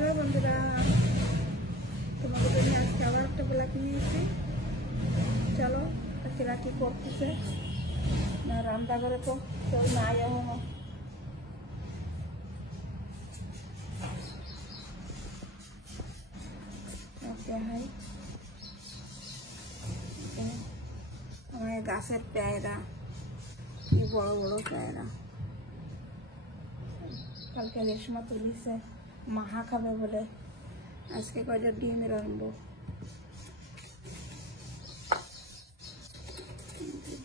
Hello বন্ধুরা, তোমাদের জন্য আজকে আবার একটা ব্লগ নিয়েছি। চলো আজকেরা কি করতেছে না রান্না করে তো চল না যাবো দেখাই। আমার গাছের পেয়ারা, কি বড় বড় পেয়ারা। কালকে রেশমা তুলিছে মাহা খাবে বলে, আজকে কয়টা ডিম রাখবো।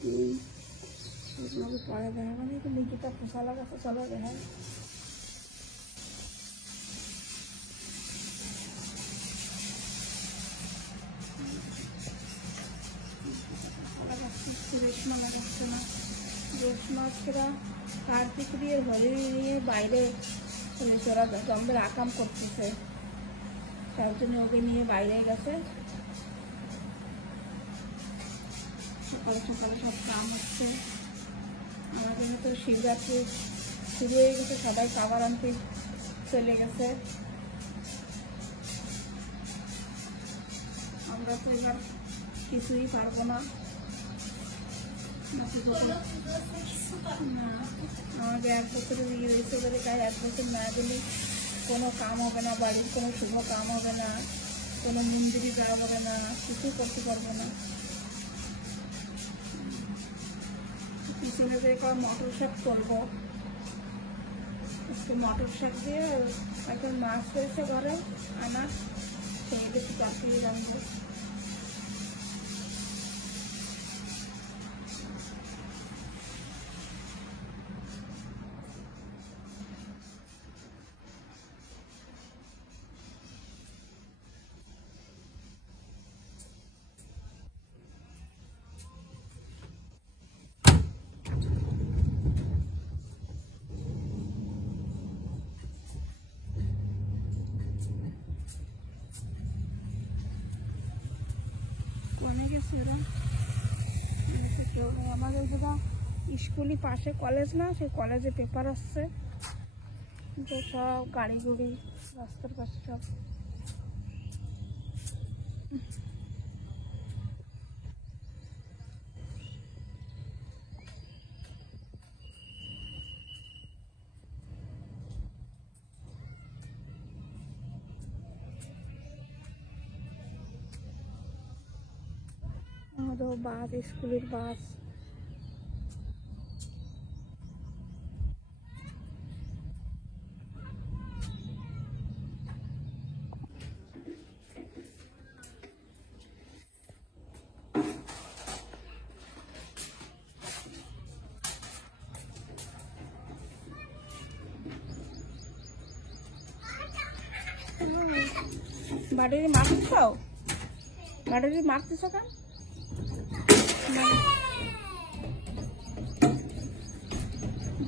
ডিম পরে দেখাবো না, কিন্তু লিখিটা ফসা লাগাচ্ছে। চলো দেখাই। রেশমা লাগাচ্ছে না, রেশমা আজকেরা কার্তিক দিয়ে হোলি নিয়ে বাইরে চলেছে। ওরা জম্বের আকাম করতেছে, তার জন্য ওকে নিয়ে বাইরে গেছে। সকালে সকালে সব কাম হচ্ছে। আমাদের তো শিবরাত্রি শুরু হয়ে গেছে, সবাই খাবার আনতে চলে গেছে। আমরা তো এবার কিছুই পারবো না। আমাদের 1 বছরের বিয়ে হয়েছে বলে তাই 1 বছর না গেলে কোনো কাম হবে না, বাড়ির কোনো শুভ কাম হবে না, কোনো মন্দিরে যাওয়া হবে না, কিছু করতে পারবো না। পিছনে যে মটর শাক করবো, একটু মটর শাক দিয়ে এখন মাছ হয়েছে ঘরে আনা, সেই একটু চাপিয়ে রাখবো। অনেক আছে ওরা। আমাদের যেটা স্কুলই পাশে কলেজ না, সেই কলেজে পেপার আসছে, যে সব গাড়ি গুড়ি রাস্তার পাশে সব। আমাদের বাস, স্কুলের বাস। বাড়ির মারতেছ, বাড়ির মারতেছ কেন?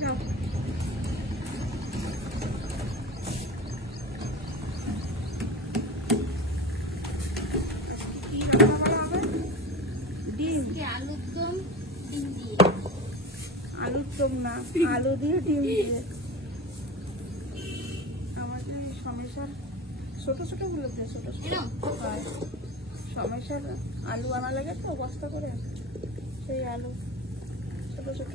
যাও আলুর দম না, আলু দিয়ে ডিম দিয়ে। আমাদের সমস্যার ছোট ছোট গুলো দিয়ে ছোট ছোট হয়। সমস্যার আলু আনা লাগে তো বস্তা করে, সেই আলু ছোট ছোট।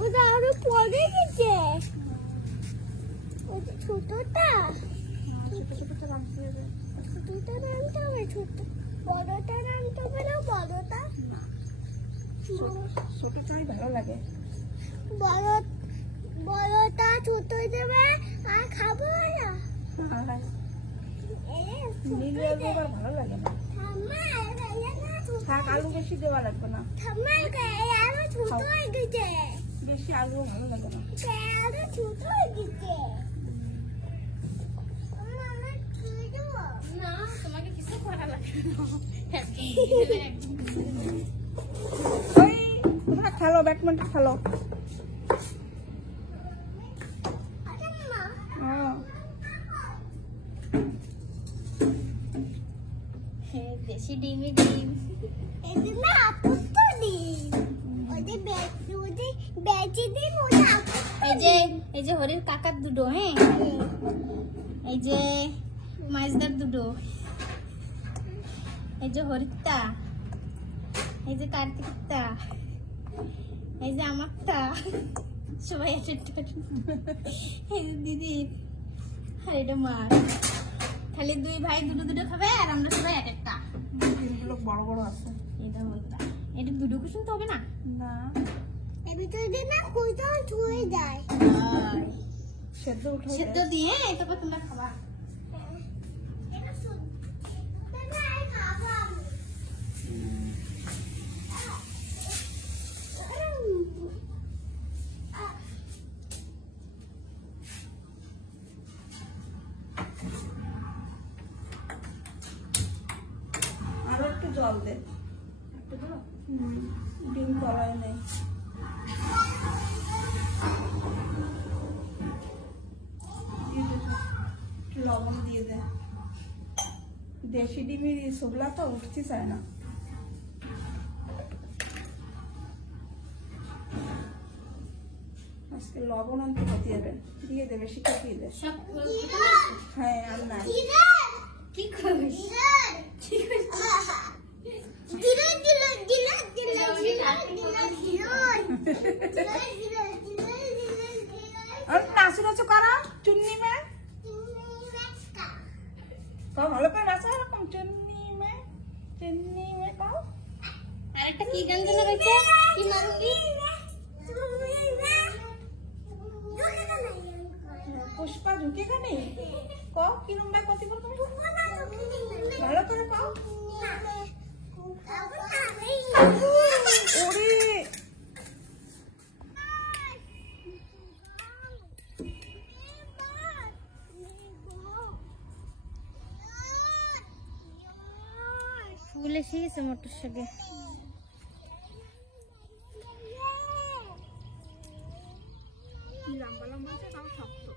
ওটা আরো পরে গেছে, ওটা ছোটটা ছোট ছোট রাখতে হবে। ছোটটা রাখতে হবে, ছোট বড়টা রাখতে হবে না, বড়টা না, ছোটটাই ভালো লাগে। বড়টা ছোট দেবে আর খাবো না। ভালো লাগে না, থাক, আলু বেশি দেওয়া লাগবে না। আরো ছোট হয়ে গেছে, বেশি আলু ভালো লাগে না। আরো ছোট হয়ে গেছে। না, তোমাকে কিছু করা লাগবে না। ওই তোমরা খেলো, ব্যাডমিন্টন খেলো। দেশি ডিমই ডিম। এটা না পুত্র ডিম, ওদের বেচে দিন ওটা এই যে হরির কাকার দুটো, হ্যাঁ, এই যে মাছদার দুটো, এই যে হরিরটা, এই যে কার্তিকটা, এই যে আমারটা, সবাই আছে, এই যে দিদির, আর এটা মার। খালি দুই ভাই দুটো দুটো খাবে আর আমরা সবাই এক একটা। ডিমগুলো বড় বড় আছে। এটা হইতা, এটা দুটো কুসুম তো হবে না। না, এর ভিতরে দিয়ে না কোথাও ধুয়ে যায়। সেদ্ধ উঠে সেদ্ধ দিয়ে তারপর তোমরা খাবা। এটা শুন না, এই খাবো আমি। আরো একটু জল দে। ডিম করাই নেই। দিয়ে দে, একটু লবণ দিয়ে দে। দেশি ডিমের শুকলা তো উঠতে চায় না। আজকে লবণ আনতে হতে হবে। দিয়ে দে, বেশি কাটিয়ে দে। সব হ্যাঁ, আর নাই। কি করিস? और नाचो नाचो करो चुन्नी में कहो ভালো করে নাচো এরকম চুন্নি में কও আরেকটা কি গান যেন রয়েছে, কি মারুকি, পুষ্পা ঢুকেগা নেই কও কি রুমটা কতি বল তুমি ভালো করে কও ওরে ফুল এসে গেছে মটর শাকে। লম্বা লম্বা তাও শক্ত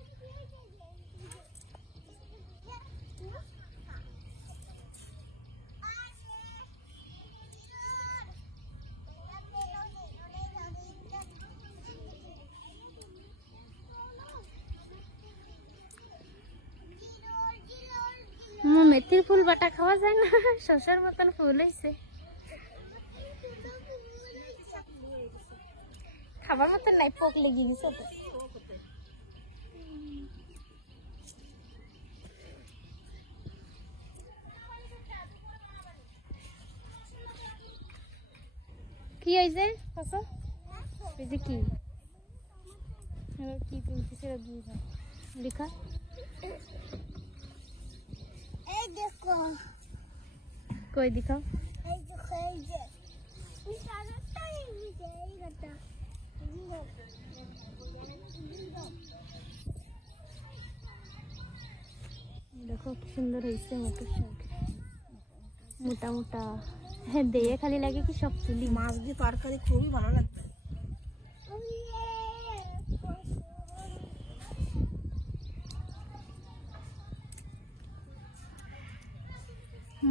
মেথির ফুল বাটা খাওয়া যায় না, শশার মতন ফুল হয়েছে, খাবার মতন নাই, পোক লেগে গেছে তো। কি হয়েছে এই যে কি কি তুলতেছে লেখা, এই দেখো, কই দেখাও, এই দেখো, এই যে এই সারাটা এই যে এই গাটা দেখো কি সুন্দর হয়েছে মটর শাক, মোটা মোটা, হ্যাঁ দিয়ে খালি লাগে কি সব তুলি। মাছ দিয়ে তরকারি খুবই ভালো লাগবে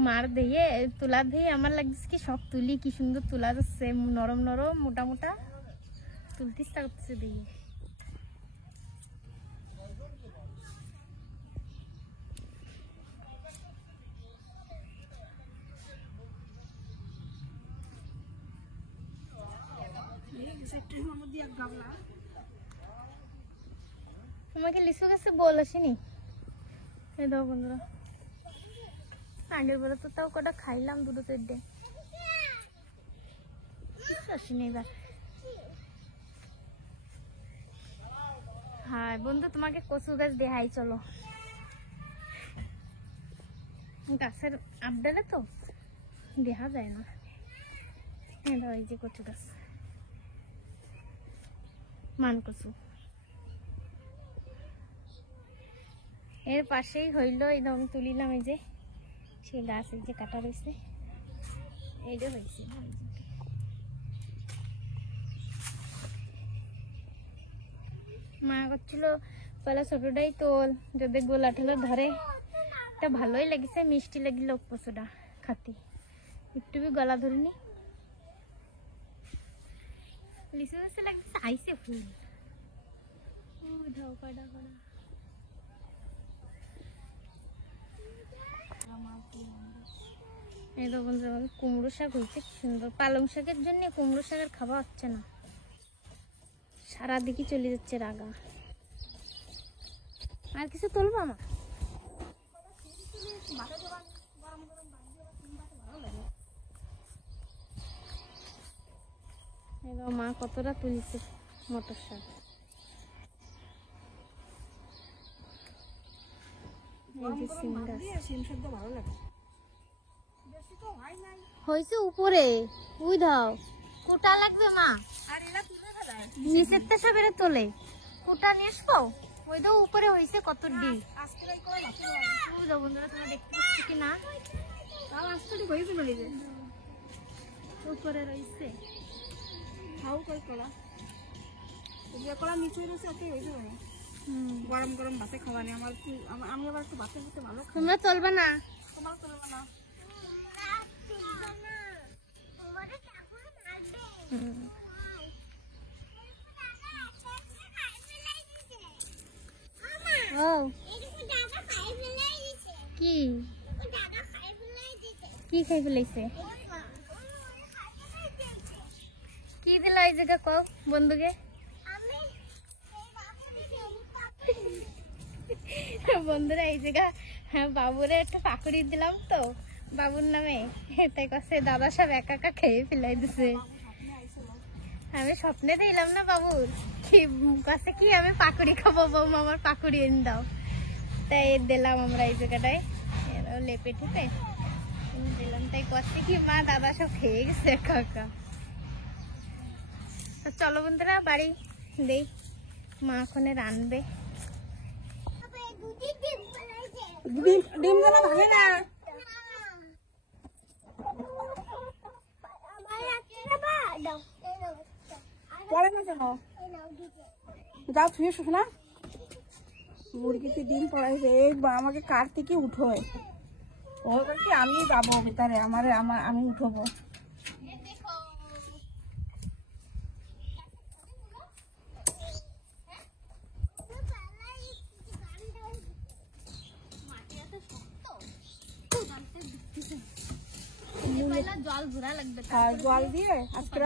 মার দিয়ে তুলা দিয়ে আমার লাগছে কি সব তুলি কি সুন্দর তুলা যাচ্ছে, নরম নরম মোটা মোটা তুলতে ইচ্ছা করতেছে দিয়ে। তোমাকে লিচু গাছে বল আসেনি? এই দাও বন্ধুরা, আগের বেলা তো তাও কটা খাইলাম দুটো পেটে, আসেনি এবার। হ্যাঁ বন্ধু, তোমাকে কচু গাছ দেখাই, চলো। গাছের আপডালে তো দেখা যায় না। হ্যাঁ দাও, এই যে কচু গাছ, মান কচু, এর পাশেই হইলো একদম তুলিলাম, এই যে সে গাছ এই যে কাটা রয়েছে, এইটা হয়েছে। মা করছিল পয়লা ছোটটাই তোল, যদি গোলা ঠেলা ধরে, এটা ভালোই লাগিছে, মিষ্টি লাগিল কচুটা খাতে, একটু বি গলা ধরিনি। লিচু গাছে লাগতেছে আইসে ফুল। ধাও কাটা করা এই তো বন্ধুরা কুমড়ো শাক হয়েছে কি সুন্দর। পালং শাকের জন্য কুমড়ো শাকের খাওয়া হচ্ছে না, সারা দিকে চলে যাচ্ছে রাগা। আর কিছু তুলবো আমার মা কতটা তুলছে মটর শাক। হয়েছে উপরে উই দাও কোটা লাগবে মা, নিচের তো সব এরা তোলে কোটা নিয়ে আসবো। ওই তো উপরে হয়েছে কত ডিম। বন্ধুরা তোমরা দেখতে পাচ্ছ কি না, উপরে রয়েছে গরম গরম ভাতে খাওয়া নেই আমার। আমি আবার একটু ভাতে খেতে ভালো। তোমরা চলবে না, তোমার চলবে না। কি কি খাই ফেলাইছে, কি দিলা এই জায়গা কও বন্ধুকে। বন্ধুরা এই জায়গা বাবুরে একটা পাকুড়ি দিলাম তো বাবুর নামে, তাই কাছে দাদা সব একা একা খেয়ে ফেলাই দিছে। আমি স্বপ্নে দিলাম না বাবুর কি কাছে কি আমি পাকুড়ি খাবো, বৌমা আমার পাকুড়ি এনে দাও, তাই দিলাম আমরা এই জায়গাটায় লেপে ঠেপে দিলাম। তাই কাছে কি মা দাদা সব খেয়ে গেছে একা একা। চলো বন্ধুরা বাড়ি দেই, মা ওখানে রানবে। ডিম জানা ভাঙে না, পড়ে না কেন? যাও ছুঁয়ে শুস না, মুরগিতে ডিম পড়াইছে। আমাকে কার্তিকই উঠোয়, ও কি আমি যাবো ভিতরে, আমি উঠবো। জল দিয়ে আজকে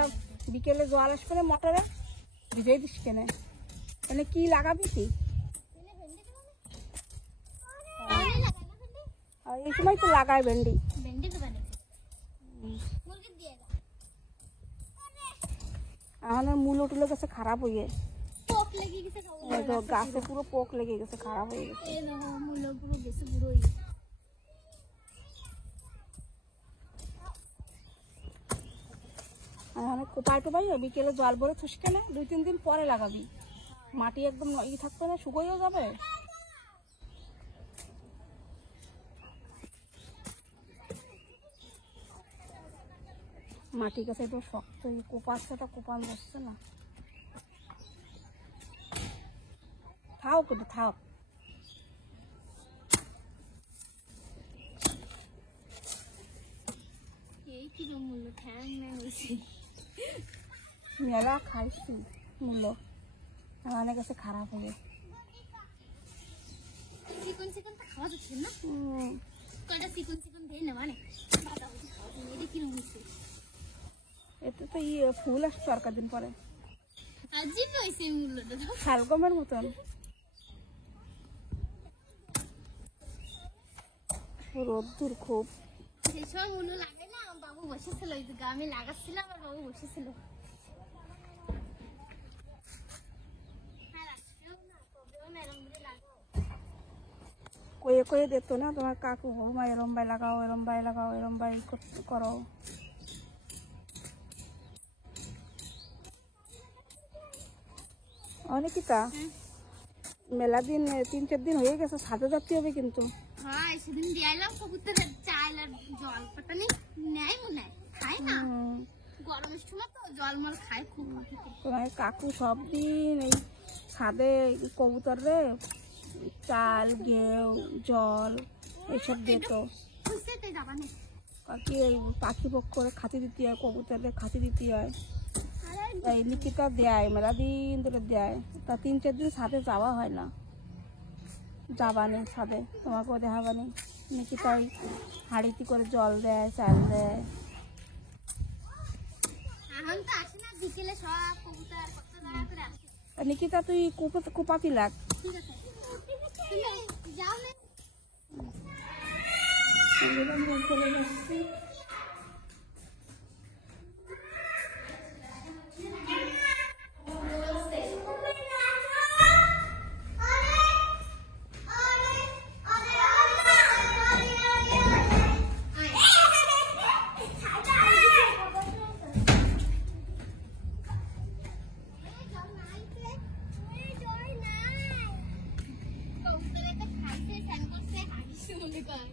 বিকেলে জল আসবে না মোটরে, ভিজে দিস কেনে মানে কি লাগাবি তুই? এই সময় তো লাগায় ভেন্ডি। আমার মূলো টুলো গেছে খারাপ হয়ে, গাছে পুরো পোক লেগে গেছে, খারাপ হয়ে গেছে। কোপাই টোপাই বিকেলে জল ভরে থুসকে না, 2-3 দিন পরে লাগাবি, মাটি একদম ই থাকবে না, শুকোইও যাবে। মাটি গাছে তো শক্ত, কোপাচ্ছেটা কোপান বসছে না। থাও কেটে থাও, মেলা খাইছি মূল্য, আমার কাছে খারাপ হবে। এতে তো ফুল আসছে আর কদিন পরে, শালগমের মতন। রোদ্দুর খুব। বাবু বসেছিল, আমি লাগাচ্ছিলাম আর বাবু বসেছিল। কয়ে কয়ে দিত না তোমার কাকু, বৌমা এরম বাই লাগাও, এরম বাই লাগাও, এরম বাই করো। অনেকটা মেলা দিন 3-4 দিন হয়ে গেছে, ছাদে যাতে হবে কিন্তু। হ্যাঁ সেদিন দিয়াইলাম কবুতরের চাল আর জল পাতা নেয় মনে হয়, খায় না গরমের সময় তো জলমল খায় খুব। তোমার কাকু সব দিন এই ছাদে কবুতরে চাল গেউ জল এসব দিত। পাখি পক্ষ করে খাতি দিতে হয়, কবুতরদের খাতি দিতে হয়। এই নিকিতা দেয়, মেলা দিন ধরে দেয়, তা 3-4 দিন ছাদে যাওয়া হয় না। যাবানি ছাদে, তোমাকেও দেখাবানি। নিকিতাই হাঁড়িতে করে জল দেয়, চাল দেয়। এখন তো আসে না, বিকেলে সব কবুতর কত জায়গা করে আসে। নিকিতা তুই কুপাতি লাগ। ঠিক আছে, তুমি যাও না। চলে যাচ্ছি। কবুতরে তো খাইছে, স্নান করছে, হাগিছে মনে কর।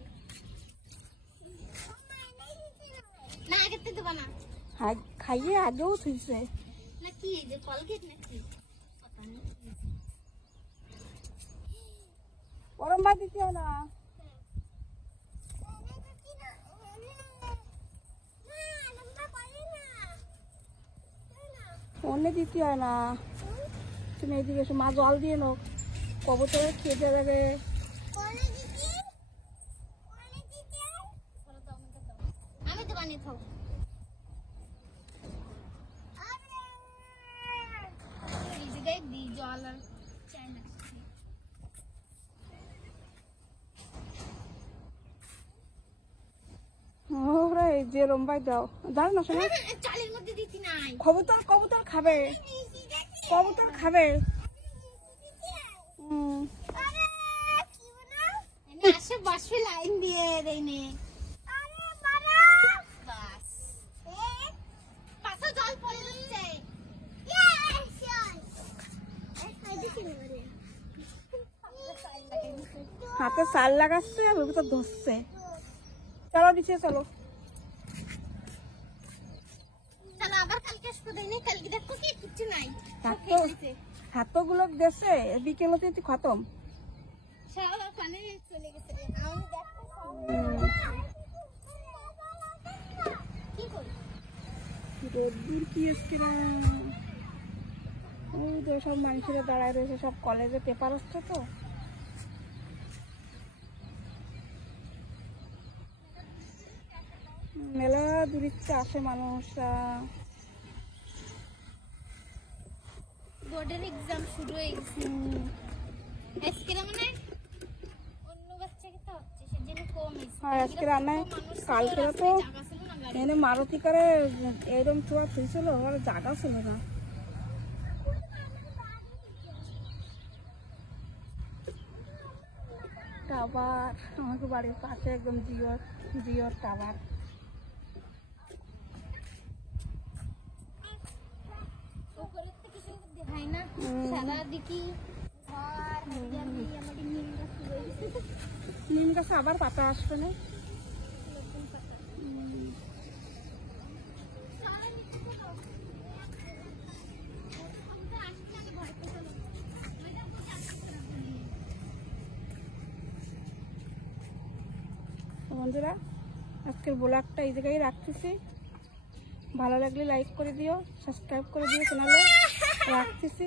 না খেতে দেবো না। খাইয়ে আগেও থুইছে। না কি এই যে কলগেট নাকি পতা নেই। গরম ভাত দিতে হয় না। অন্য দিতে হয় না, তুমি এদিকে এসো, মা জল দিয়ে নো। কবুতর খেতে যাবে। আমি তো বানিয়ে খাবো। এই জায়গায় দিই জল আর চাই না। ওরে যে রম্বাই দাও, দাও না শোনা। চালের মধ্যে দিতি নাই। কবুতর খাবে, কবুতর খাবে। আসে বসবে লাইন দিয়ে রেনে। বাস পাশে জল পড়ে যাচ্ছে। হাতে চাল লাগাচ্ছে আর ওর ভিতর ধরছে। চলো নিচে চলো। তাহলে আবার কালকে আসবো, দেয় নাই কালকে দেখো কি কিচ্ছু নাই। হাতগুলো দেশে বিকেল হতে খতম। সব পানি চলে গেছে। আমি দেখো কি করি রোদ্দুর কি এসছে না। ওই তো সব মানুষেরা দাঁড়ায় রয়েছে, সব কলেজে পেপার হচ্ছে তো। মেলা দূরিতে আসে মানুষরা। বোর্ডের এক্সাম শুরু হয়ে গেছে। আজকে মানে অন্য বাচ্চাকে তো হচ্ছে, সেজন্য কম হয়েছে। আর আজকে রান্নায় কালকে তো এনে মারুতি করে এরকম ছোঁয়া থুইছিল, আর জায়গা ছিল না। টাবার আমাকে বাড়ির পাশে একদম জিওর টাবার। উপরের থেকে কিছু দেখায় না, সারা দিকে ঘর হরিয়ালি। আমাদের নিম গাছ রয়েছে, নিম গাছে আবার পাতা আসবে না। নতুন পাতা। বন্ধুরা, আজকের ব্লগটা এই জায়গায় রাখতেছি। ভালো লাগলে লাইক করে দিও, সাবস্ক্রাইব করে দিও চ্যানেলে। রাখতেছি।